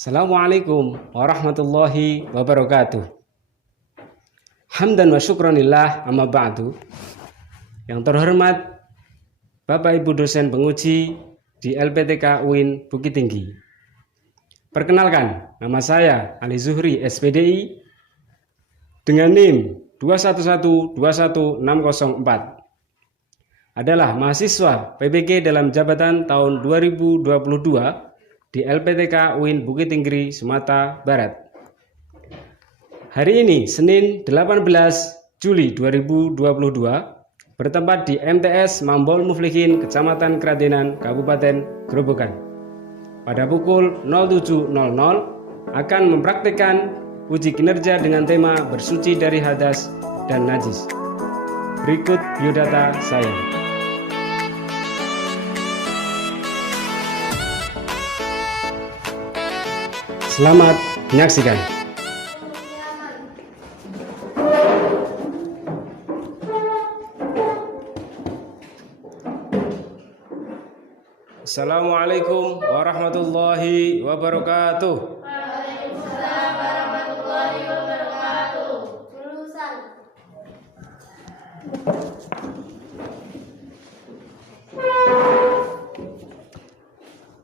Assalamualaikum warahmatullahi wabarakatuh. Hamdan wa syukranillah amma ba'du. Yang terhormat Bapak Ibu dosen penguji di LPTK UIN Bukit Tinggi. Perkenalkan, nama saya Ali Zuhri SPDI dengan NIM 211210604. Adalah mahasiswa PBG dalam jabatan tahun 2022 di LPTK UIN Bukit Tinggi, Sumatera Barat. Hari ini, Senin 18 Juli 2022, bertempat di MTS Mambol Muflihin, Kecamatan Kradenan, Kabupaten Grobogan. Pada pukul 07.00 akan mempraktikkan uji kinerja dengan tema bersuci dari hadas dan najis. Berikut biodata saya. Selamat menyaksikan. Assalamualaikum warahmatullahi wabarakatuh. Waalaikumsalam warahmatullahi wabarakatuh. Lulusan.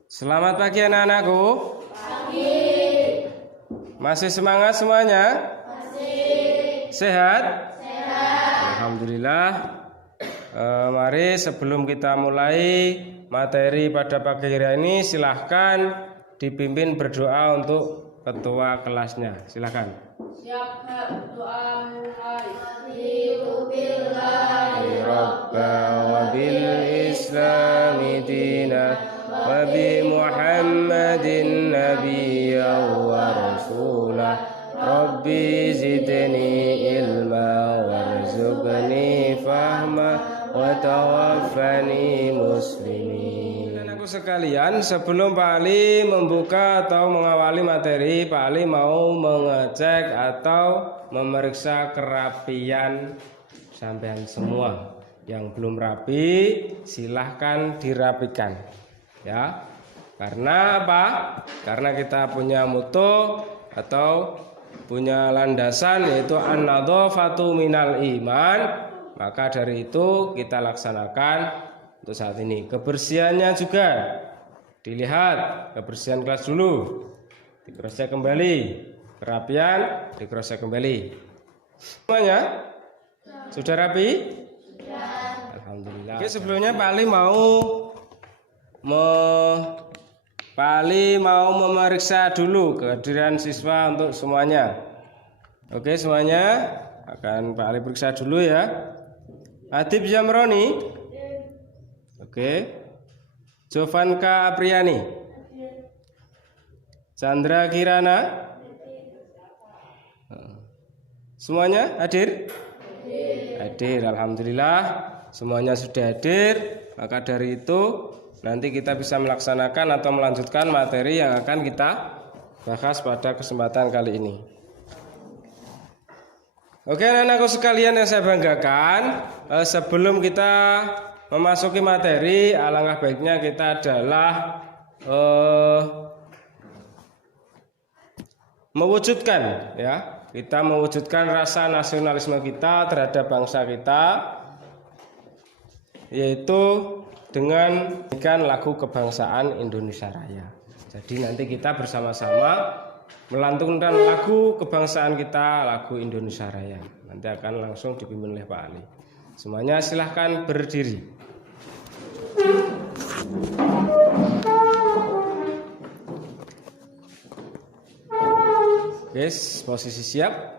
Selamat pagi anak-anakku. Pagi. Masih semangat semuanya? Masih. Sehat? Sehat. Alhamdulillah. Mari sebelum kita mulai materi pada pagi hari ini, silahkan dipimpin berdoa untuk ketua kelasnya. Silahkan. Siap, doa mulai. Bismillahirrahmanirrahim. Rabba wa bil islami dina wa bi Muhammadin nabiyya wa rasulah. Rabbi zidni ilma warzuqni fahma wa tawaffani muslimin. Anakku sekalian, sebelum Pak Ali membuka atau mengawali materi, Pak Ali mau mengecek atau memeriksa kerapian sampean semua. Yang belum rapi silahkan dirapikan, ya. Karena apa? Karena kita punya mutu atau punya landasan yaitu an-nadhafatu minal iman, maka dari itu kita laksanakan untuk saat ini. Kebersihannya juga dilihat, kebersihan kelas dulu, di-cross-check kembali, kerapian di-cross-check kembali. Semuanya sudah rapi? Alhamdulillah. Oke, sebelumnya Pak Ali mau memeriksa dulu kehadiran siswa untuk semuanya. Oke, semuanya akan Pak Ali periksa dulu ya. Adib Jamroni. Oke. Jovanka Apriani. Chandra Kirana. Semuanya hadir? Hadir, alhamdulillah. Semuanya sudah hadir. Maka dari itu nanti kita bisa melaksanakan atau melanjutkan materi yang akan kita bahas pada kesempatan kali ini. Oke, anak-anakku sekalian yang saya banggakan, sebelum kita memasuki materi, alangkah baiknya kita adalah mewujudkan, ya, kita mewujudkan rasa nasionalisme kita terhadap bangsa kita, yaitu dengan menyanyikan lagu kebangsaan Indonesia Raya. Jadi nanti kita bersama-sama melantunkan lagu kebangsaan kita, lagu Indonesia Raya. Nanti akan langsung dipimpin oleh Pak Ali. Semuanya silahkan berdiri. Yes, posisi siap.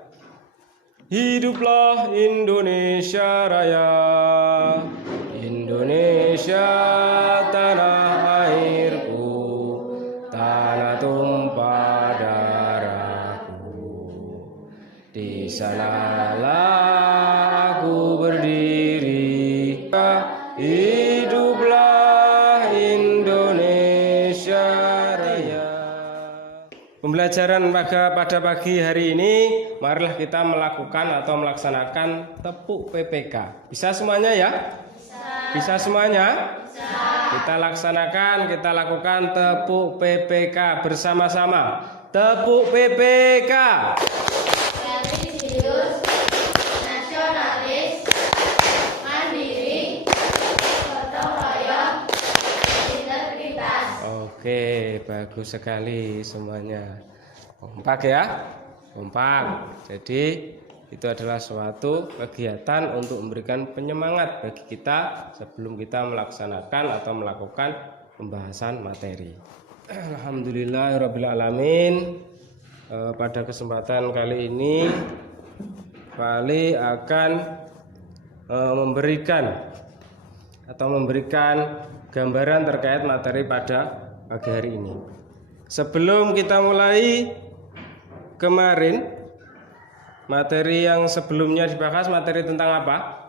Hiduplah Indonesia Raya, Indonesia tanah airku, tanah tumpah darahku. Di sanalah aku berdiri. Hiduplah Indonesia Raya. Pembelajaran pada pagi hari ini, marilah kita melakukan atau melaksanakan tepuk PPK. Bisa semuanya ya? Bisa semuanya? Bisa. Kita laksanakan, kita lakukan tepuk PPK bersama-sama. Tepuk PPK. religius, nasionalis, mandiri, gotong royong, integritas. Oke, bagus sekali semuanya. Kompak ya, kompak. Jadi itu adalah suatu kegiatan untuk memberikan penyemangat bagi kita sebelum kita melaksanakan atau melakukan pembahasan materi. Alhamdulillahirabbil alamin. Pada kesempatan kali ini Pak Ali akan memberikan gambaran terkait materi pada pagi hari ini. Sebelum kita mulai, kemarin materi yang sebelumnya dibahas materi tentang apa?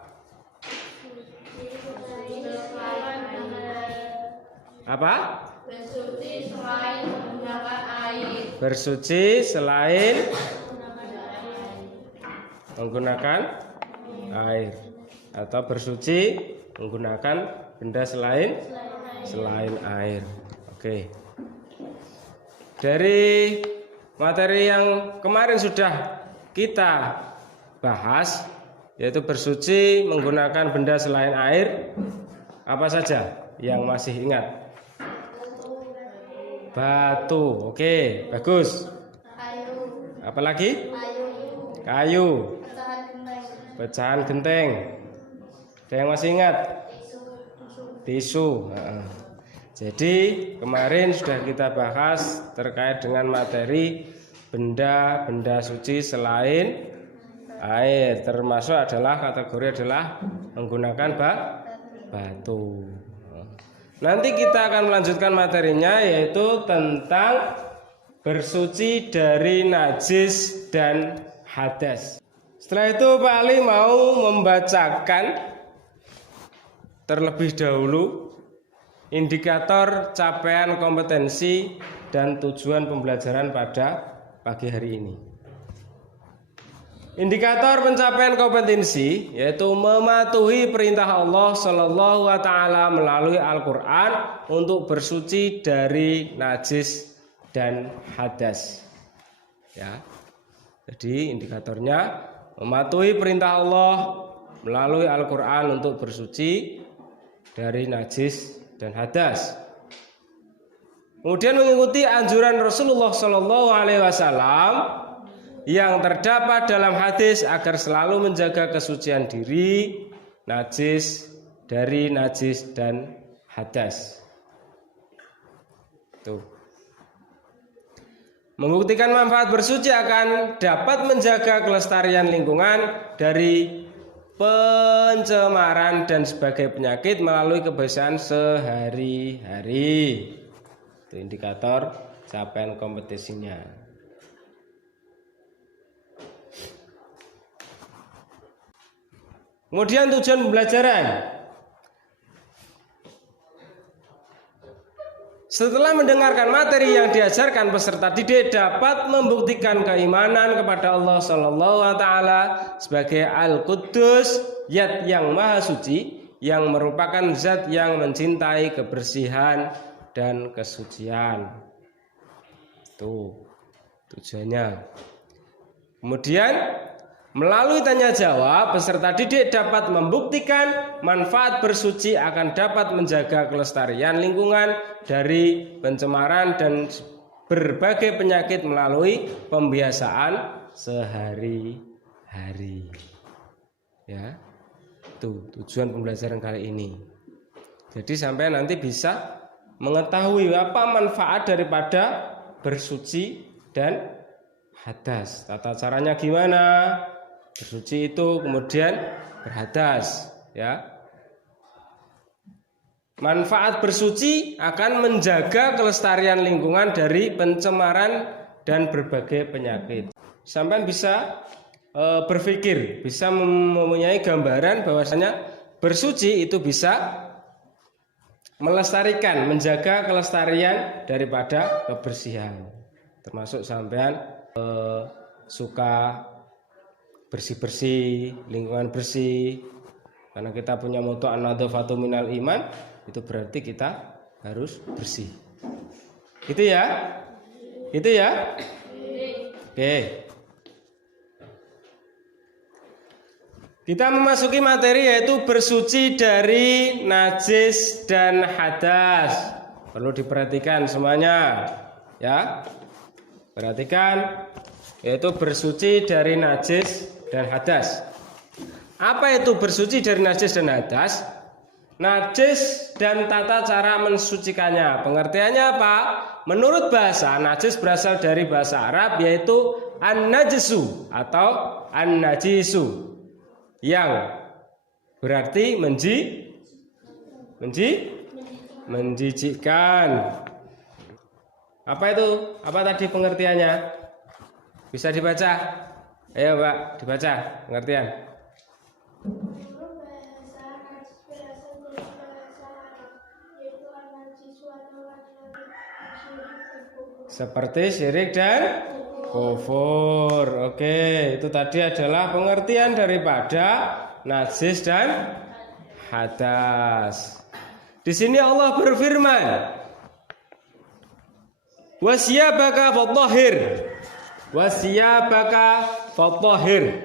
Apa? Bersuci selain menggunakan air. Bersuci selain menggunakan air, atau bersuci menggunakan benda selain air. Oke. Dari materi yang kemarin sudah kita bahas, yaitu bersuci menggunakan benda selain air, apa saja yang masih ingat? Batu. Oke, bagus. Kayu. Apalagi? Kayu. Kayu. Pecahan genteng. Pecahan genteng. Ada yang masih ingat? Tisu. Jadi kemarin sudah kita bahas terkait dengan materi benda-benda suci selain air, termasuk kategori adalah menggunakan batu. Nanti kita akan melanjutkan materinya, yaitu tentang bersuci dari najis dan hadas. Setelah itu Pak Ali mau membacakan terlebih dahulu indikator capaian kompetensi dan tujuan pembelajaran pada pagi hari ini. Indikator pencapaian kompetensi yaitu mematuhi perintah Allah Shallallahu Alaihi Wasallam melalui Al-Quran untuk bersuci dari najis dan hadas. Ya, jadi indikatornya mematuhi perintah Allah melalui Al-Quran untuk bersuci dari najis dan hadas. Kemudian mengikuti anjuran Rasulullah Shallallahu Alaihi Wasallam yang terdapat dalam hadis agar selalu menjaga kesucian diri dari najis dan hadas. Tuh. Membuktikan manfaat bersuci akan dapat menjaga kelestarian lingkungan dari pencemaran dan sebagai penyakit melalui kebiasaan sehari-hari. Itu indikator capaian kompetensinya. Kemudian tujuan pembelajaran. Setelah mendengarkan materi yang diajarkan, peserta didik dapat membuktikan keimanan kepada Allah Subhanahu wa taala sebagai Al-Quddus, Zat yang Maha Suci, yang merupakan zat yang mencintai kebersihan dan kesucian. Tuh tujuannya. Kemudian melalui tanya jawab, peserta didik dapat membuktikan manfaat bersuci akan dapat menjaga kelestarian lingkungan dari pencemaran dan berbagai penyakit melalui pembiasaan sehari-hari. Ya, itu tujuan pembelajaran kali ini. Jadi sampai nanti bisa mengetahui apa manfaat daripada bersuci dan hadas. Tata caranya gimana? Bersuci itu kemudian berhadas, ya. Manfaat bersuci akan menjaga kelestarian lingkungan dari pencemaran dan berbagai penyakit. Sampai bisa berpikir, bisa mempunyai gambaran bahwasanya bersuci itu bisa melestarikan, menjaga kelestarian daripada kebersihan. Termasuk sampean suka bersih-bersih, lingkungan bersih. Karena kita punya moto an-nadzafatu minal iman, itu berarti kita harus bersih. Itu ya? Itu ya? Oke. Kita memasuki materi yaitu bersuci dari najis dan hadas. Perlu diperhatikan semuanya, ya. Perhatikan yaitu bersuci dari najis dan hadas. Apa itu bersuci dari najis dan hadas? Najis dan tata cara mensucikannya. Pengertiannya apa? Menurut bahasa, najis berasal dari bahasa Arab yaitu an-najisu atau an-najisu, yang berarti menjijikkan. Apa itu? Apa tadi pengertiannya? Bisa dibaca? Ayo Mbak, dibaca pengertian. Menurut bahasa najis berasal dari bahasa Arab, yaitu an-najis atau laki-laki syirik dan kufur. Seperti syirik dan kufur. Oke, itu tadi adalah pengertian daripada najis dan hadas. Di sini Allah berfirman, wasiyabaka fatahhir. Wasiyabaka fatahhir,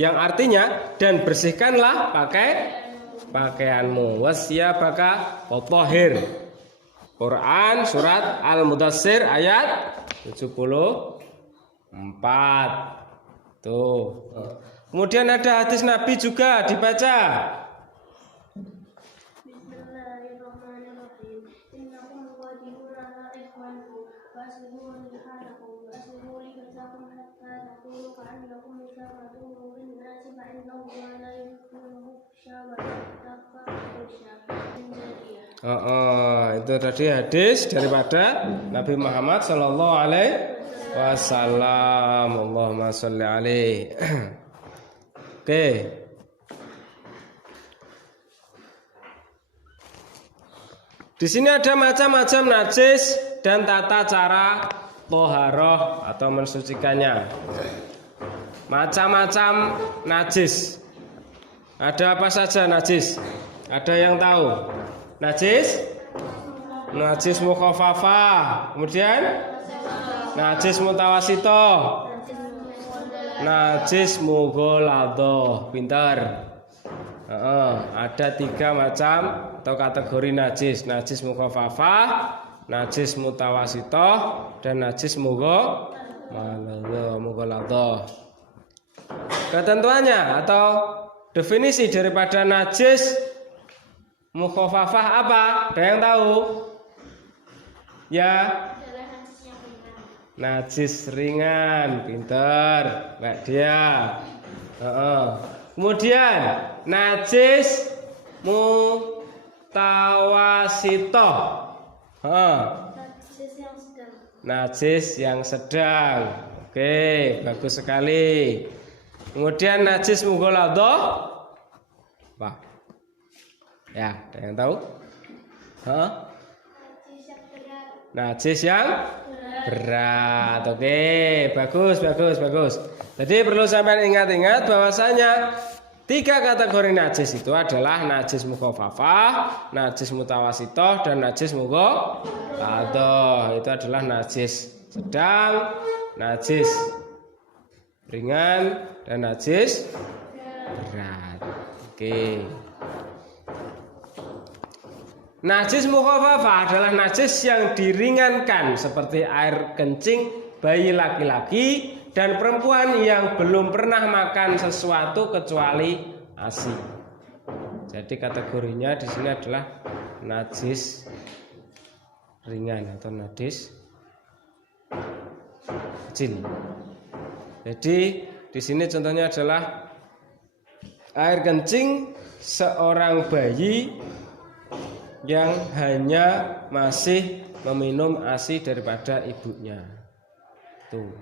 yang artinya dan bersihkanlah pakaianmu. Wasiyabaka fatahhir. Quran surat Al-Mudaththir ayat 74. Tuh. Kemudian ada hadis Nabi juga dibaca. Bismillahirrahmanirrahim. Innakum qadiruna ala ikhwanikum fasbihu lihalakum wasbihu likatakum hatta takunu ka'annakum musawatun min nasi fa'innahu la yuhibbu syawatan Itu tadi hadis daripada Nabi Muhammad sallallahu alaihi wasallam. Allahumma sholli alaihi. Oke. Di sini ada macam-macam najis dan tata cara toharoh atau mensucikannya. Macam-macam najis. Ada apa saja najis? Ada yang tahu? Najis mukhafafah. Kemudian najis mutawasitoh, najis mughaladhah. Pintar. Ada 3 macam atau kategori najis. Najis mukhafafah, najis mutawasitoh, dan najis mughaladhah. Ketentuannya atau definisi daripada najis mukhafafah apa? Ada yang tahu? Ya. Najis ringan, pintar, Mbak Dia. Kemudian najis mutawasitoh. Najis yang sedang. Oke, bagus sekali. Kemudian najis mughaladhah. Apa? Ya, ada yang tahu? Najis yang berat. Oke, bagus. Jadi perlu sampai ingat-ingat bahwasanya 3 kategori najis itu adalah najis mukhafafah, najis mutawasitoh, dan najis mughaladhah. Itu adalah najis sedang, najis ringan, dan najis berat. Oke. Najis mukhafafah adalah najis yang diringankan seperti air kencing bayi laki-laki dan perempuan yang belum pernah makan sesuatu kecuali ASI. Jadi kategorinya di sini adalah najis ringan atau najis kecil. Jadi di sini contohnya adalah air kencing seorang bayi yang hanya masih meminum ASI daripada ibunya. Tuh.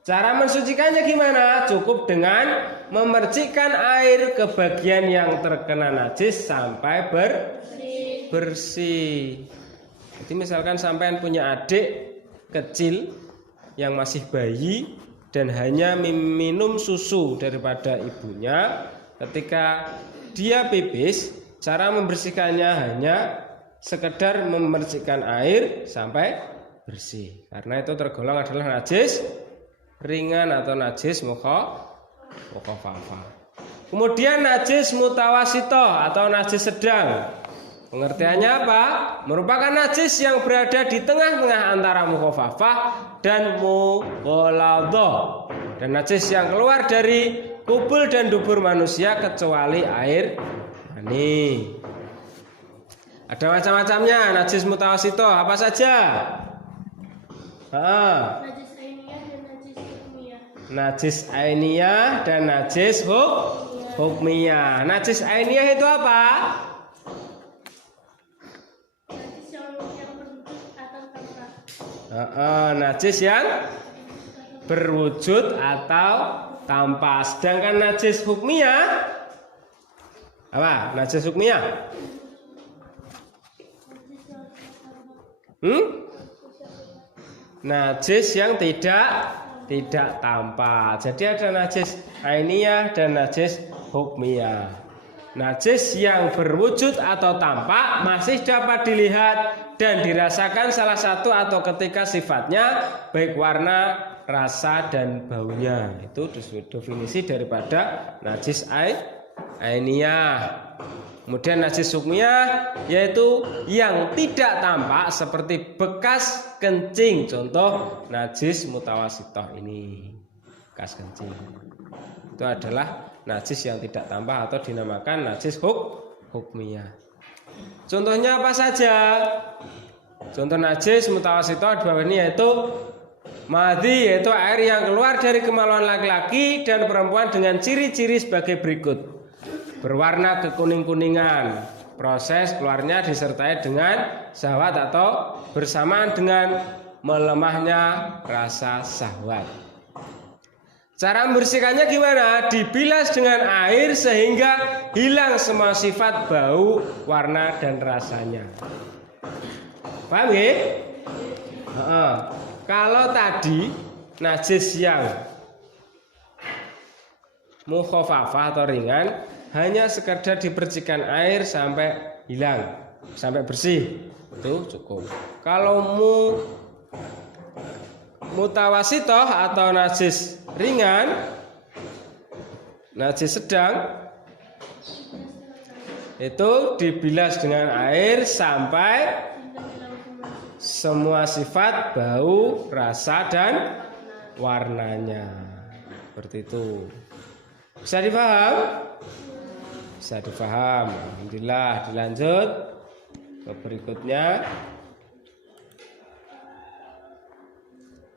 Cara mensucikannya gimana? Cukup dengan memercikkan air ke bagian yang terkena najis sampai bersih. Jadi misalkan sampean punya adik kecil yang masih bayi dan hanya minum susu daripada ibunya, ketika dia pipis Cara membersihkannya hanya sekedar memercikkan air sampai bersih. Karena itu tergolong adalah najis ringan atau najis mukhafafah. Kemudian najis mutawasito atau najis sedang. Pengertiannya apa? Merupakan najis yang berada di tengah-tengah antara mukhafafah dan mughaladhah. Dan najis yang keluar dari kubul dan dubur manusia kecuali air mani. Ada macam-macamnya najis mutawasito. Apa saja? Najis ainiyah dan najis hukmiyah. Najis ainiyah dan najis hukmiyah. Najis ainiyah itu apa? Najis yang berwujud atau tampak. Najis yang berwujud atau tanpa. Sedangkan najis hukmiyah apa? Najis hukmiyah? Najis yang tidak tampak. Jadi ada najis ainiyah dan najis hukmiyah. Najis yang berwujud atau tampak masih dapat dilihat dan dirasakan salah satu atau ketika sifatnya baik warna, rasa dan baunya. Itu definisi daripada najis ainiyah. Kemudian najis hukmiyah yaitu yang tidak tampak seperti bekas kencing. Contoh najis mutawasitoh ini, bekas kencing. Itu adalah najis yang tidak tampak atau dinamakan najis hukmiyah. Contohnya apa saja? Contoh najis mutawasitoh di bawah ini yaitu madhi, yaitu air yang keluar dari kemaluan laki-laki dan perempuan dengan ciri-ciri sebagai berikut. Berwarna kekuning-kuningan. Proses keluarnya disertai dengan syahwat atau bersamaan dengan melemahnya rasa syahwat. Cara membersihkannya gimana? Dibilas dengan air sehingga hilang semua sifat bau, warna dan rasanya. Paham ya? Kalau tadi najis yang mukhafafah atau ringan hanya sekedar dipercikan air sampai hilang, sampai bersih, itu cukup. Kalau mutawasitoh atau najis ringan, najis sedang, itu dibilas dengan air sampai semua sifat bau, rasa dan warnanya. Seperti itu. Bisa dipaham? Bisa dipaham. Alhamdulillah. Dilanjut ke berikutnya,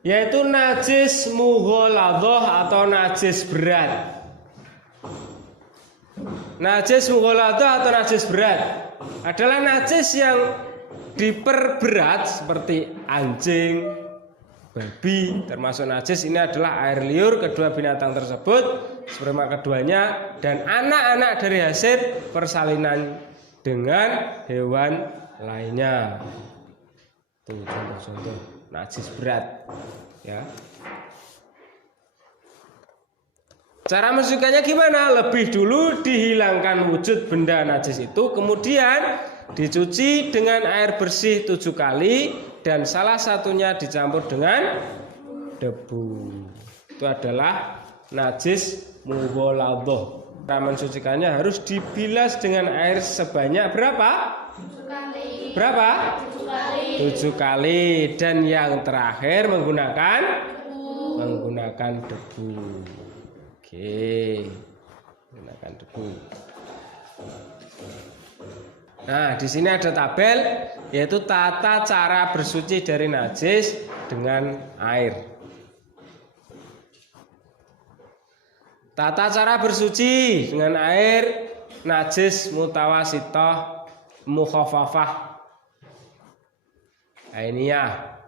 yaitu najis mughaladhah atau najis berat. Najis mughaladhah atau najis berat adalah najis yang diperberat seperti anjing, babi, termasuk najis ini adalah air liur kedua binatang tersebut, sperma keduanya dan anak-anak dari hasil persalinan dengan hewan lainnya. Tuh contoh-contoh najis berat ya. Cara mensucikannya gimana? Lebih dulu dihilangkan wujud benda najis itu, kemudian dicuci dengan air bersih 7 kali dan salah satunya dicampur dengan debu. Itu adalah najis mughaladhah. Cara mensucikannya harus dibilas dengan air sebanyak berapa? 7 kali. Berapa? 7 kali. 7 kali. Dan yang terakhir menggunakan debu. Oke. Menggunakan debu. Nah, di sini ada tabel yaitu tata cara bersuci dari najis dengan air. Tata cara bersuci dengan air najis mutawasitoh mukhafafah ainiyah.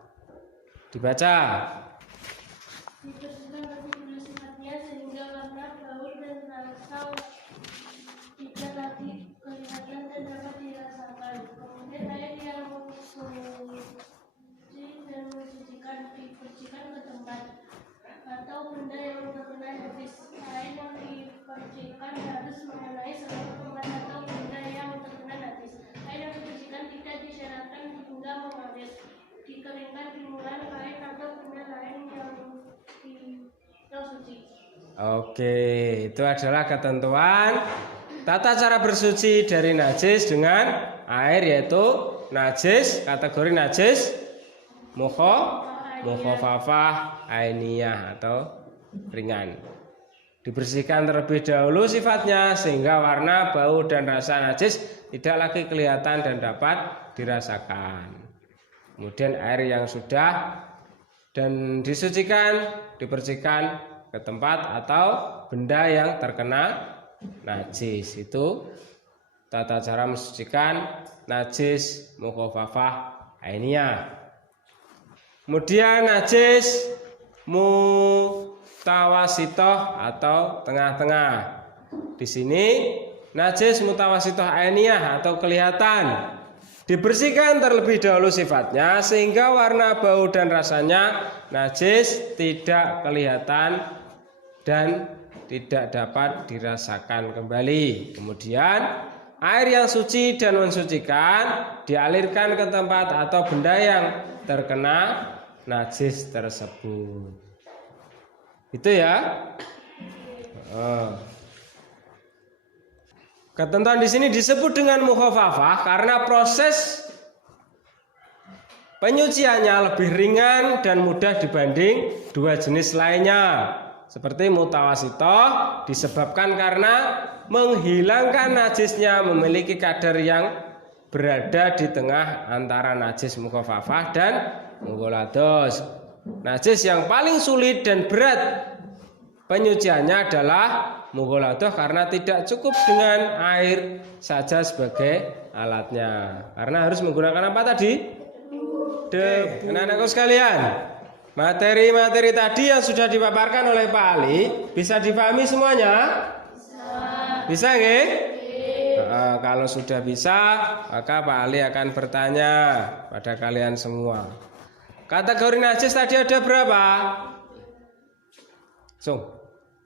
Dibaca. Dibersihkan bersih sifatnya sehingga warna, bau dan rasa tidak lagi kelihatan dan dapat dirasakan. Kemudian air yang mensuci dan mensucikan dipercikan ke tempat atau benda yang terkena najis. Air yang dipercikan harus mengenai seluruh tempat atau benda yang dikeringkan dengan kain atau benda lain yang suci. Oke, itu adalah ketentuan tata cara bersuci dari najis dengan air, yaitu najis kategori najis mukhafafah ainiyah atau ringan. Dibersihkan terlebih dahulu sifatnya sehingga warna, bau dan rasa najis tidak lagi kelihatan dan dapat dirasakan. Kemudian air yang sudah dan disucikan dibersihkan ke tempat atau benda yang terkena najis. Itu tata cara mensucikan najis mukhafafah ainiyah. Kemudian najis mutawasitoh atau tengah-tengah. Di sini najis mutawasitoh ainiyah atau kelihatan. Dibersihkan terlebih dahulu sifatnya sehingga warna, bau dan rasanya najis tidak kelihatan dan tidak dapat dirasakan kembali. Kemudian air yang suci dan mensucikan dialirkan ke tempat atau benda yang terkena najis tersebut. Itu ya. Ketentuan di sini disebut dengan mukhafafah karena proses penyuciannya lebih ringan dan mudah dibanding dua jenis lainnya. Seperti mutawasitoh disebabkan karena menghilangkan najisnya memiliki kadar yang berada di tengah antara najis mukhafafah dan mughalados. Najis yang paling sulit dan berat penyuciannya adalah mughalados karena tidak cukup dengan air saja sebagai alatnya. Karena harus menggunakan apa tadi? Anak-anakku sekalian, materi-materi tadi yang sudah dipaparkan oleh Pak Ali bisa dipahami semuanya? Bisa nggih? Kalau sudah bisa, maka Pak Ali akan bertanya pada kalian semua. Kategori najis tadi ada berapa?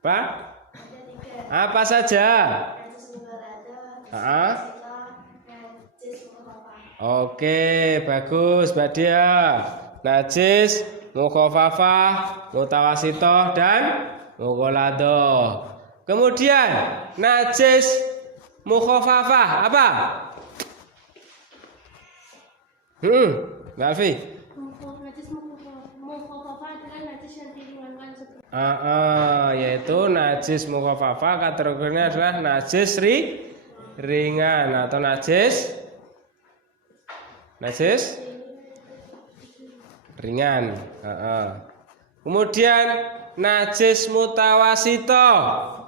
Pak? Apa saja? Oke, bagus, Mbak Dia. Najis, mukhafafah, mutawasitoh dan mughaladoh. Kemudian najis mukhafafah apa? Mbak Alfi. Najis mukhafafah adalah najis yang diringankan seperti yaitu najis mukhafafah kategorinya adalah najis ringan atau najis ringan. Kemudian najis mutawasitoh.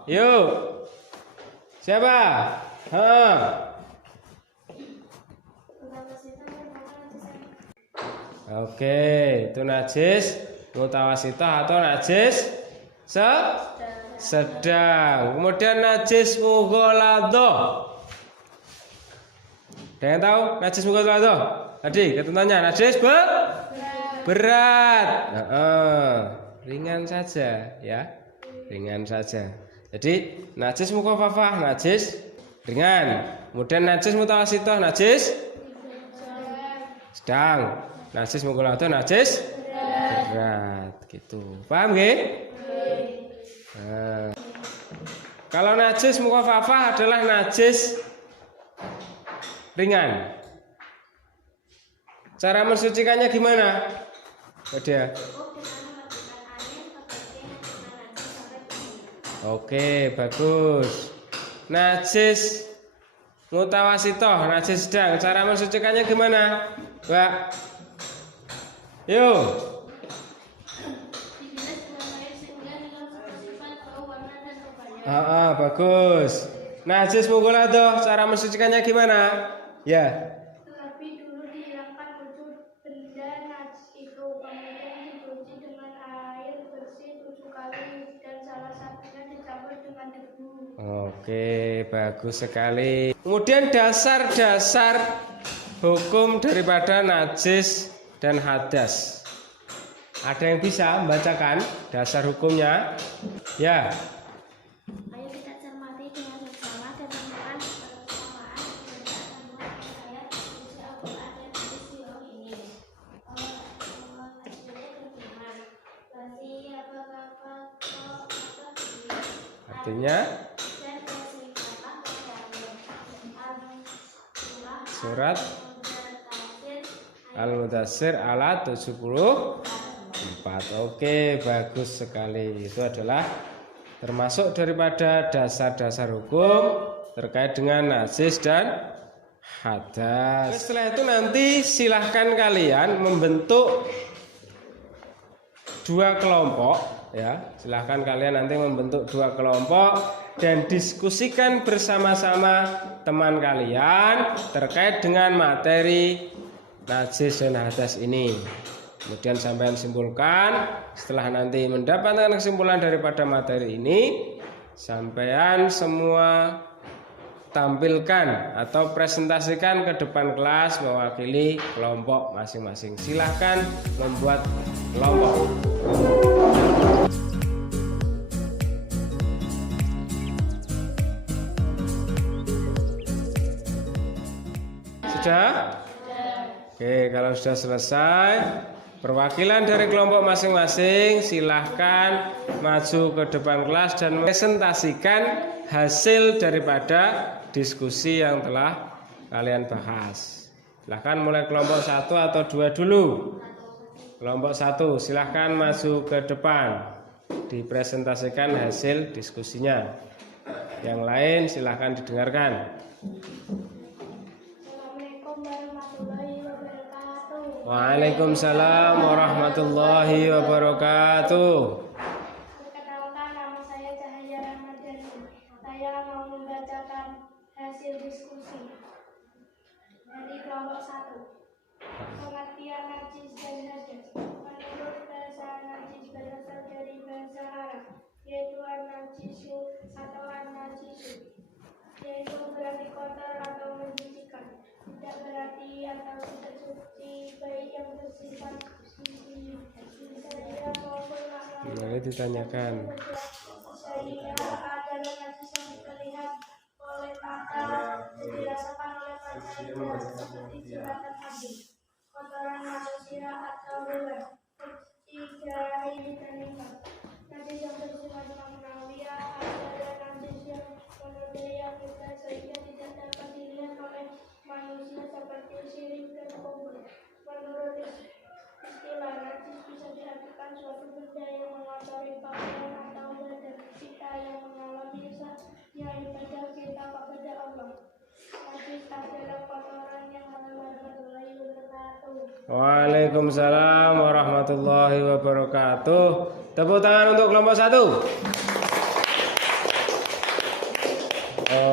Yuk. Siapa? Oke, itu najis mutawasitoh atau najis sedang. Kemudian najis mughaladoh. Ada yang tahu najis mughaladoh? Tadi ketentuannya najis berat. Ringan saja ya. Ringan saja. Jadi najis mukhafafah najis ringan. Kemudian najis mutawasitoh najis sedang. Najis mughaladoh najis berat gitu. Paham nggih? Kalau najis mukhafafah adalah najis ringan. Cara mensucikannya gimana? Dia. Oke, bagus. Najis mutawasitoh, najis sedang. Cara mensucikannya gimana, Mbak? Yuk. Bagus. Najis mughaladoh, cara mensucikannya gimana? Ya. Terlebih dulu dihilangkan wujud benda najis itu, kemudian dicuci dengan air bersih 7 kali dan salah satunya dicampur dengan debu. Oke, bagus sekali. Kemudian dasar-dasar hukum daripada najis dan hadas. Ada yang bisa membacakan dasar hukumnya? Ya. Ayo kita cermati dengan bersama dan menemukan persamaan perbedaan ayat suci Al-Quran dan hadis ini. artinya surat Al-Mudaththir ayat 74. Oke, bagus sekali. Itu adalah termasuk daripada dasar-dasar hukum terkait dengan najis dan hadas. Setelah itu nanti silahkan kalian membentuk dua kelompok, ya. Silahkan kalian nanti membentuk dua kelompok dan diskusikan bersama-sama teman kalian terkait dengan materi najis dan hadas ini. Kemudian sampean simpulkan. Setelah nanti mendapatkan kesimpulan daripada materi ini, sampean semua tampilkan atau presentasikan ke depan kelas mewakili kelompok masing-masing. Silahkan membuat kelompok. Sudah? Oke, kalau sudah selesai, perwakilan dari kelompok masing-masing silahkan maju ke depan kelas dan presentasikan hasil daripada diskusi yang telah kalian bahas. Silahkan mulai kelompok 1 atau 2 dulu. Kelompok 1 silahkan maju ke depan, dipresentasikan hasil diskusinya. Yang lain silahkan didengarkan. Waalaikumsalam warahmatullahi wabarakatuh. Perkenalkan, nama saya Cahaya Ramadhani. Saya mau membacakan hasil diskusi dari kelompok 1. Pengertian najis dan hadas. Menurut bahasa najis berasal dari bahasa Arab, yaitu an-najisu atau an-najisu, yaitu berarti kotor atau menjijikkan. Tidak berarti atau tidak suci, baik yang bersifat saya maupun makna. Mari ditanyakan. Saya adalah najis yang terlihat oleh mata, dirasakan oleh panca seperti jeratan api, kotoran manusia atau hewan, jika ini terlihat. Najis yang bersifat maknawiya adalah najis yang menodai kita sehingga tidak dapat dilihat oleh manusia seperti syirik dan kubur. Menurut istilah najis bisa diartikan suatu benda yang mengotori pakaian atau badan kita yang mengalami sahnya ibadah kita kepada Allah. Najis adalah kotoran yang warahmatullahi wabarakatuh. Waalaikumsalam warahmatullahi wabarakatuh. Tepuk tangan untuk kelompok 1.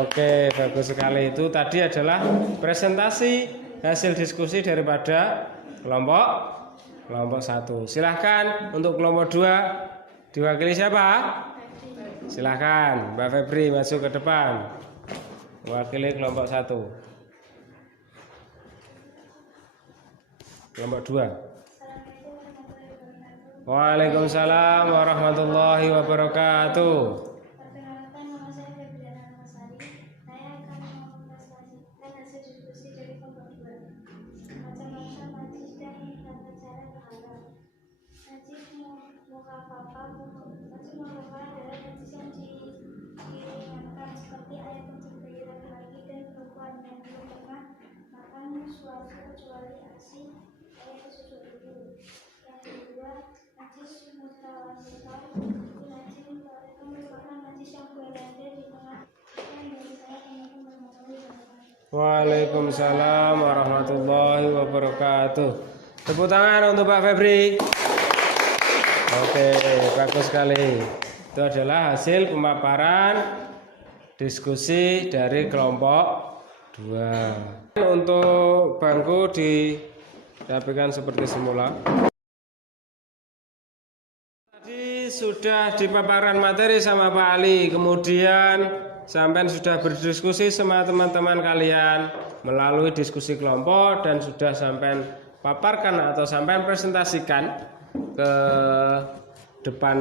Oke, bagus sekali. Itu tadi adalah presentasi hasil diskusi daripada kelompok 1. Silahkan untuk kelompok 2 diwakili siapa? Silahkan Mbak Febri masuk ke depan mewakili kelompok 1. Kelompok 2. Waalaikumsalam warahmatullahi wabarakatuh. Perkenalkan, nama saya Febriana Ramasari. Saya akan mempresentasikan hasil diskusi dari kelompok 2. Macam-macam najis dan tata cara berhalal. Najis mukhafafah. Najis mukhafafah adalah najis yang diringankan seperti air mencintai laki-laki dan perempuan yang belum pernah makan suatu kecuali ASI, air susu ibu. Yang kedua, najis mutawasithah. Najis mutawasithah merupakan najis yang berada di tengah. Dari saya teman-teman warahmatullahi wabarakatuh. Waalaikumsalam warahmatullahi wabarakatuh. Tepuk tangan untuk Pak Febri. Oke, bagus sekali. Itu adalah hasil pemaparan diskusi dari kelompok 2. Untuk bangku dirapikan seperti semula. Tadi sudah dipaparkan materi sama Pak Ali, kemudian sampai sudah berdiskusi sama teman-teman kalian melalui diskusi kelompok dan sudah sampai paparkan atau sampai presentasikan ke depan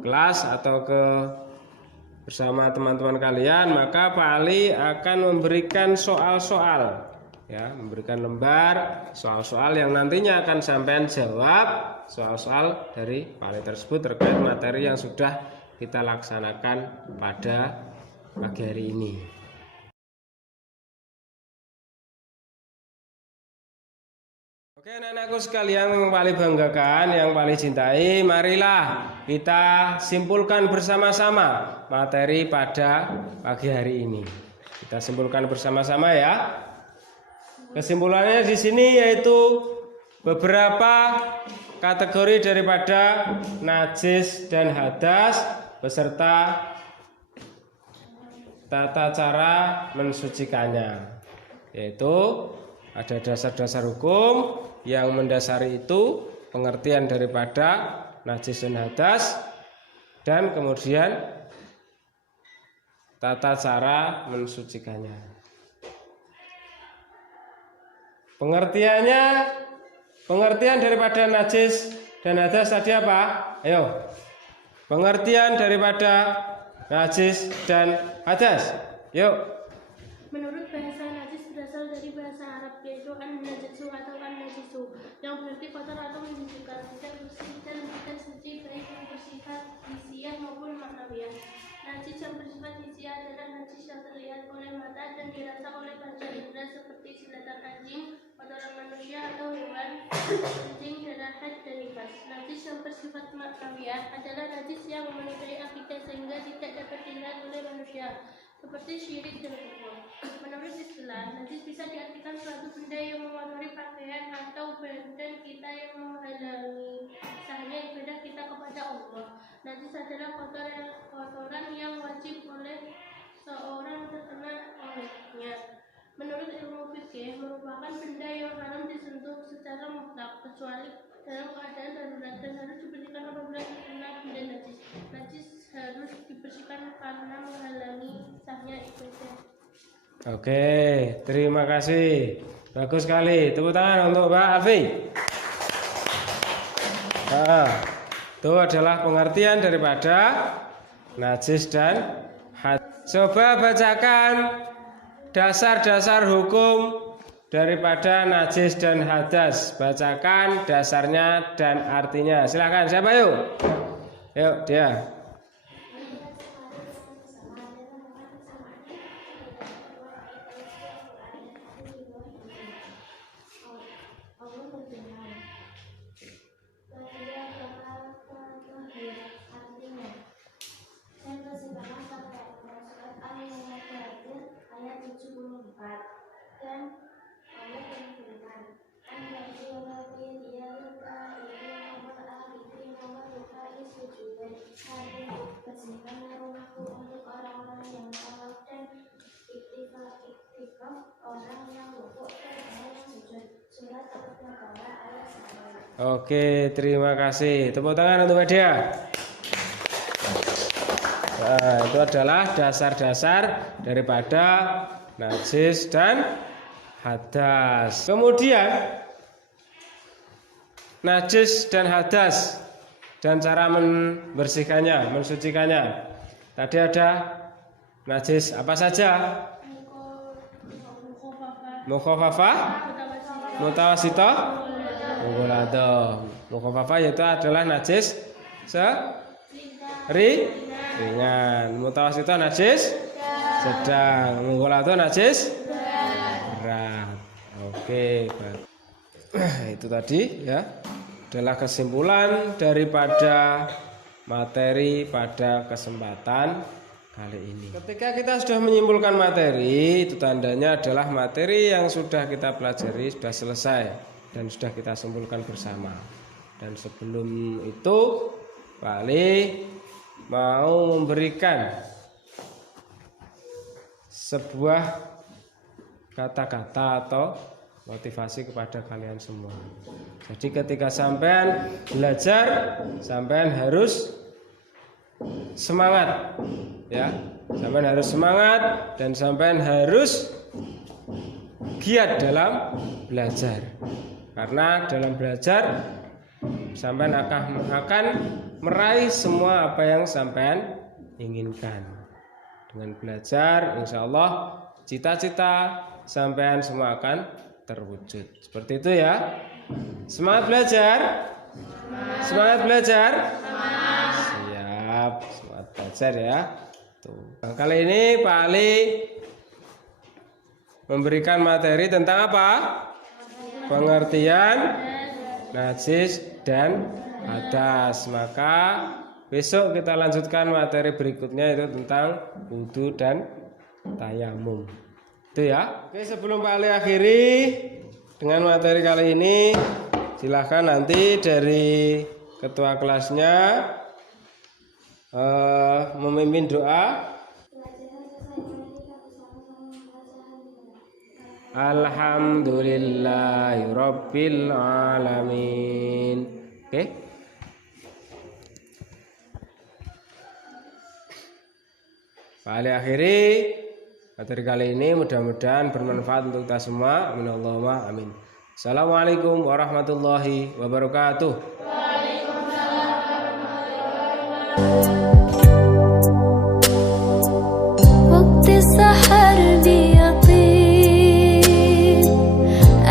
kelas atau ke bersama teman-teman kalian, maka Pak Ali akan memberikan soal-soal, ya, memberikan lembar soal-soal yang nantinya akan sampean jawab soal-soal dari Pak Ali tersebut terkait materi yang sudah kita laksanakan pada pagi hari ini. Oke anak-anakku sekalian, yang paling banggakan, yang paling cintai, marilah kita simpulkan bersama-sama materi pada pagi hari ini. Kita simpulkan bersama-sama ya. Kesimpulannya di sini yaitu beberapa kategori daripada najis dan hadas beserta tata cara mensucikannya, yaitu ada dasar-dasar hukum yang mendasari itu, pengertian daripada najis dan hadas, dan kemudian tata cara mensucikannya. Pengertian daripada najis dan hadas tadi apa? Ayo. Pengertian daripada najis dan hadas. Yuk. Menurut bahasa najis berasal dari bahasa Arab, yaitu an-najasu atau an-najisu, yang berarti kotor atau menjijikkan, tidak bersih dan tidak suci, baik yang bersifat hisiah maupun maknawiah. Najis yang bersifat hisiah adalah najis yang terlihat oleh mata dan dirasa oleh panca indera seperti silatan anjing, kotoran manusia atau hewan, kencing, darah haid dan nifas. Najis yang bersifat maknawiah adalah najis yang melukai akidah sehingga tidak dapat dilihat oleh manusia, seperti syirik dan kufur. Menurut istilah, najis bisa diartikan suatu benda yang mengotori pakaian atau badan kita yang menghalangi sahnya ibadah kita kepada Allah. Najis adalah kotoran yang wajib oleh seorang terkena olehnya. Menurut ilmu fikih, merupakan benda yang haram disentuh secara mutlak kecuali dalam keadaan darurat dan harus dibersihkan apabila terkena benda najis. Najis harus dibersihkan karena menghalangi sahnya ibadah. Oke, terima kasih. Bagus sekali. Tepuk tangan untuk Mbak Alfi. Itu adalah pengertian daripada najis dan hadas. Coba bacakan dasar-dasar hukum daripada najis dan hadas. Bacakan dasarnya dan artinya. Silakan, siapa yuk? Yuk, dia. Bersihkanlah rumahku untuk orang-orang yang tawaf dan iktikaf, orang yang rukuk dan orang yang sujud. Surat Al-Baqarah ayat 1. Oke, terima kasih. Tepuk tangan untuk dia. Nah, itu adalah dasar-dasar daripada najis dan hadas. Kemudian najis dan hadas dan cara membersihkannya, mensucikannya. Tadi ada najis apa saja? Mukhafafah, mutawasithah, mughaladah. Mukhafafah yaitu adalah najis ringan. Mutawasithah najis sedang. Mughaladah najis berat. Oke, itu tadi ya adalah kesimpulan daripada materi pada kesempatan kali ini. Ketika kita sudah menyimpulkan materi, itu tandanya adalah materi yang sudah kita pelajari sudah selesai dan sudah kita simpulkan bersama. Dan sebelum itu, Pak Ali mau memberikan sebuah kata-kata atau motivasi kepada kalian semua. Jadi ketika sampean belajar, sampean harus semangat, ya. Sampean harus semangat dan sampean harus giat dalam belajar. Karena dalam belajar sampean akan meraih semua apa yang sampean inginkan. Dengan belajar, insya Allah cita-cita sampean semua akan terwujud. Seperti itu ya. Semangat belajar. Semangat belajar. Siap. Semangat belajar ya. Tuh. Nah, kali ini Pak Ali memberikan materi tentang apa? Pengertian najis dan hadas. Maka besok kita lanjutkan materi berikutnya itu tentang wudu dan tayamum. Itu ya. Oke, sebelum Pak Ali akhiri dengan materi kali ini, silahkan nanti dari ketua kelasnya memimpin doa. Alhamdulillahirabbil alamin. Oke. Pak Ali akhiri materi kali ini, mudah-mudahan bermanfaat untuk kita semua. Amin Allahumma amin. Assalamualaikum warahmatullahi wabarakatuh.